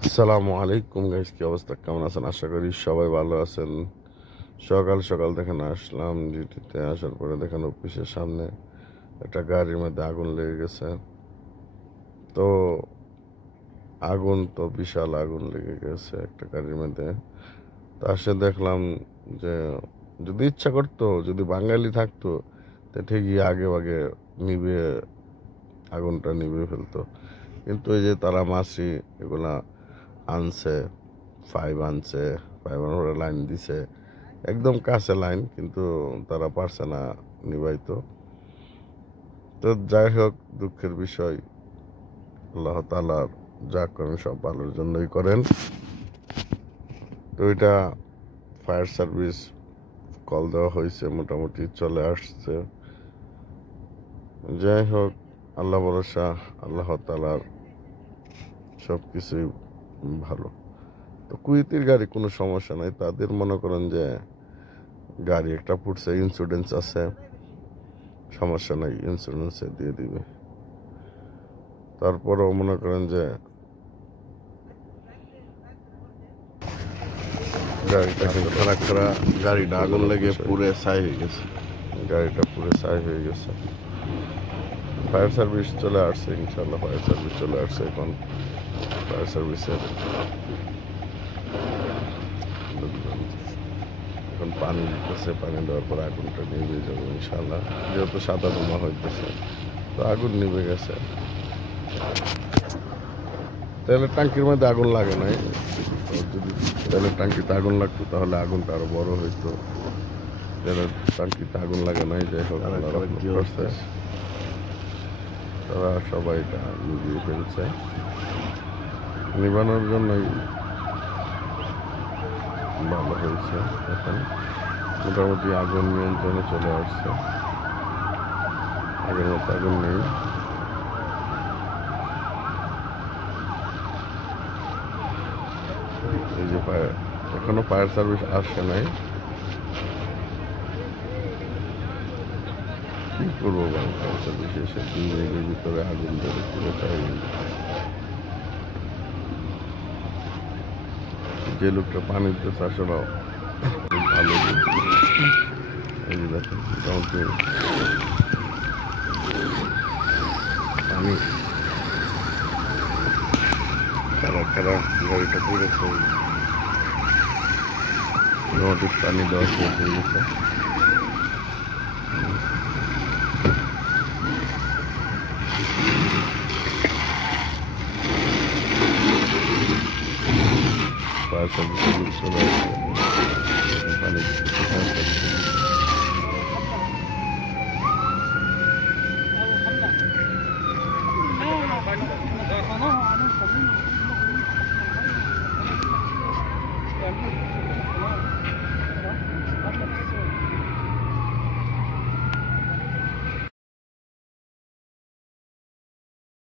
আসসালামু আলাইকুম গাইস, কি অবস্থা, কেমন আছেন? আশা করি সবাই ভালো আছেন। সকাল সকাল দেখেন আসলাম ডিউটিতে, আসার পরে দেখেন অফিসের সামনে একটা গাড়ির মধ্যে আগুন লেগে গেছে। তো আগুন তো বিশাল আগুন লেগে গেছে একটা গাড়ির মধ্যে। তো আসে দেখলাম যে যদি ইচ্ছা করতো, যদি বাঙালি থাকতো, তো ঠিকই আগে আগে নিভে আগুনটা নিভে ফেলতো। কিন্তু এই যে তারা মাছি এগুলা আনছে, আনছে, 5 লাইন দিছে, একদম কাছে লাইন, কিন্তু তারা পারছে না নিবাইতো। তো যাই হোক, দুঃখের বিষয়, আল্লাহ তাআলার যা করেন সব ভালোর জন্যই করেন। তো এটা ফায়ার সার্ভিস কল দেওয়া হয়েছে, মোটামুটি চলে আসছে। যাই হোক, আল্লাহ ভরসা, আল্লাহ তাআলার সব কিছুই ভালো। তো কুয়েতের গাড়ি কোনো সমস্যা নাই, তাদের মনে করেন যে গাড়ি একটা পুড়ছে, ইন্স্যুরেন্স আছে, সমস্যা নাই, ইন্স্যুরেন্সে দিয়ে দিবে। তারপরেও মনে করেন যে গাড়িটা কিন্তু খারাপ, গাড়িটা আগুন লেগে পুরে ছাই হয়ে গেছে, গাড়িটা পুরে ছাই হয়ে গেছে। ফায়ার সার্ভিস চলে আসছে, ইনশাল্লাহ ফায়ার সার্ভিস চলে আসছে। এখন ফায়ার সার্ভিসের লোকজন এখন পানি দিতেছে, পানি দেওয়ার পর আগুনটা নিভে যাবে ইনশাল্লাহ। যেহেতু সাদা ধোঁয়া হইতেছে, তো আগুন নিভে গেছে। তেলের ট্যাঙ্কির মধ্যে আগুন লাগে নাই, যদি তেলের ট্যাঙ্কিতে আগুন লাগতো তাহলে আগুনটা আরো বড় হইতো। তেলের ট্যাঙ্কিতে আগুন লাগে নাই। যাই হোক, তারা সবাই এটা নিভিয়ে ফেলছে। নিবানোর জন্যই ভালো হয়েছে। এখন মোটামুটি আগুন নিয়ন্ত্রণে চলে আসছে, আগের মতো আগুন নেই। এই যে এখনো ফায়ার সার্ভিস আসে নাই, কি করবো? ফায়ার সার্ভিস এসে 2 মিনিটের ভিতরে আগুন ধরে পুরো চাই। যে লোকটা পানি দিতেছে আসলে খুব ভালো। এই যে দেখেন, মোটামুটি পানি খারাপ গাড়িটা পড়েছে, মোটামুটি পানি দেওয়া শেষ হয়ে গেছে। ফায়ার সার্ভিসের লোক চলে আসছে, পানি